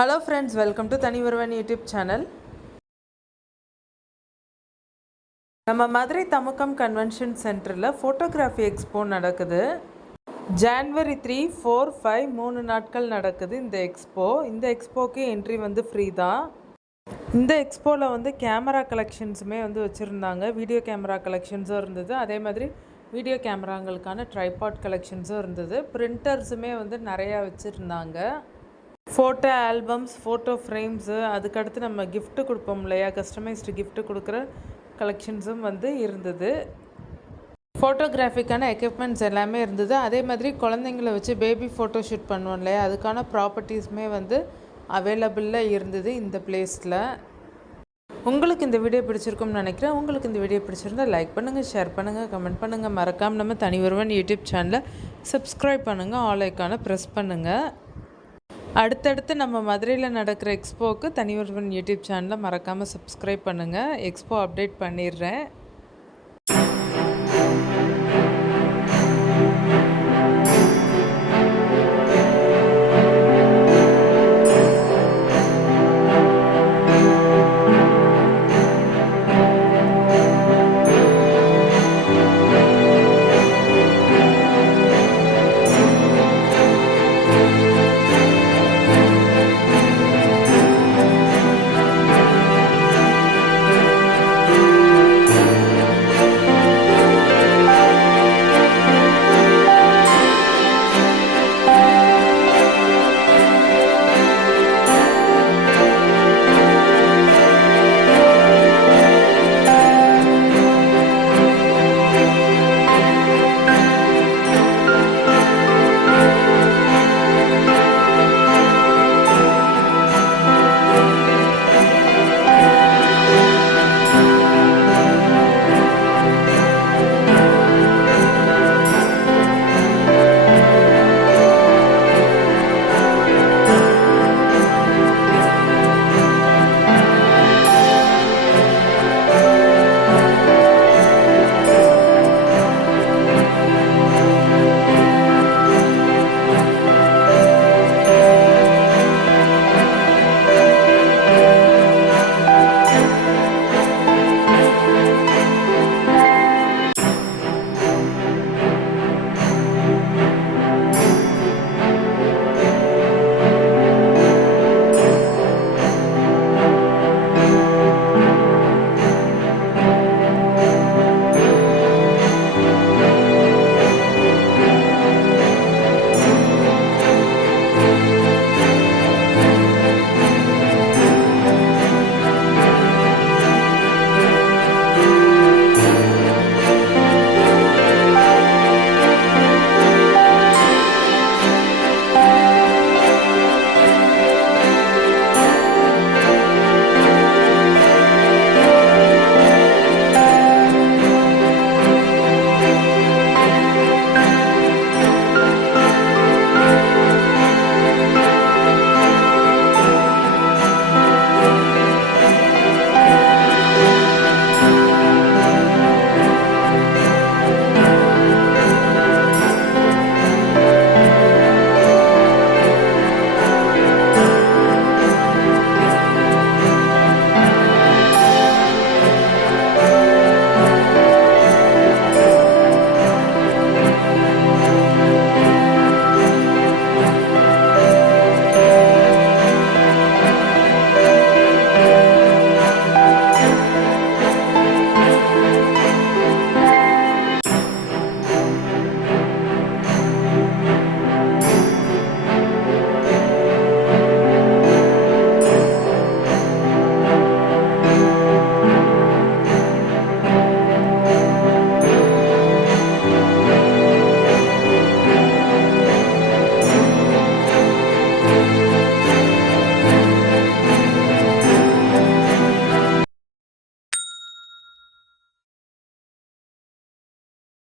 Hello friends, welcome to தனி ஒருவன் YouTube channel. நம்ம மதுரை தமுக்கம் கன்வென்ஷன் சென்டரில் ஃபோட்டோகிராஃபி எக்ஸ்போ நடக்குது. ஜான்வரி 3, 4, 5 3 நாட்கள் நடக்குது இந்த எக்ஸ்போ. இந்த எக்ஸ்போக்கு என்ட்ரி ஃப்ரீ தான். இந்த எக்ஸ்போவில் கேமரா கலெக்ஷன்ஸுமே வச்சுருந்தாங்க. வீடியோ கேமரா கலெக்ஷன்ஸும் இருந்தது. அதே மாதிரி வீடியோ கேமராங்களுக்கான ட்ரைபாட் கலெக்ஷன்ஸும் இருந்தது. பிரிண்டர்ஸுமே நிறையா வச்சுருந்தாங்க. ஃபோட்டோ ஆல்பம்ஸ், ஃபோட்டோ ஃப்ரேம்ஸு, அதுக்கடுத்து நம்ம கிஃப்ட்டு கொடுப்போம் இல்லையா, கஸ்டமைஸ்டு கிஃப்ட்டு கொடுக்குற கலெக்ஷன்ஸும் இருந்தது. ஃபோட்டோகிராஃபிக்கான எக்யூப்மெண்ட்ஸ் எல்லாமே இருந்தது. அதே மாதிரி குழந்தைங்கள வச்சு பேபி ஃபோட்டோ ஷூட் பண்ணுவோம் இல்லையா, அதுக்கான ப்ராப்பர்ட்டிஸுமே அவைலபிளில் இருந்தது இந்த பிளேஸில். உங்களுக்கு இந்த வீடியோ பிடிச்சிருக்கும்னு நினைக்கிறேன். உங்களுக்கு இந்த வீடியோ பிடிச்சிருந்தால் லைக் பண்ணுங்கள், ஷேர் பண்ணுங்கள், கமெண்ட் பண்ணுங்கள். மறக்காமல் நம்ம தனி ஒருவன் யூடியூப் சேனலை சப்ஸ்கிரைப் பண்ணுங்கள், ஆல் ஐக்கானை ப்ரெஸ் பண்ணுங்கள். அடுத்தடுத்து நம்ம மதுரையில் நடக்கிற எக்ஸ்போவுக்கு தனி ஒருவன் யூடியூப் சேனலை மறக்காமல் சப்ஸ்கிரைப் பண்ணுங்கள். எக்ஸ்போ அப்டேட் பண்ணிடுறேன்.